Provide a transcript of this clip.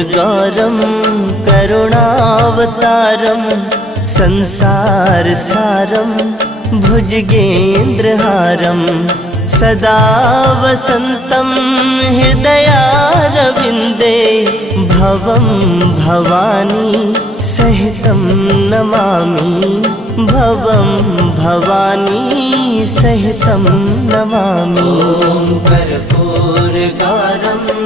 कर्पूरगौरं करुणावतारं संसारसारं भुजगेन्द्रहारं सदा वसन्तं हृदयारविन्दे भवं भवानी सहितं नमामि भवं भवानी सहितं नमामि। कर्पूरगौरं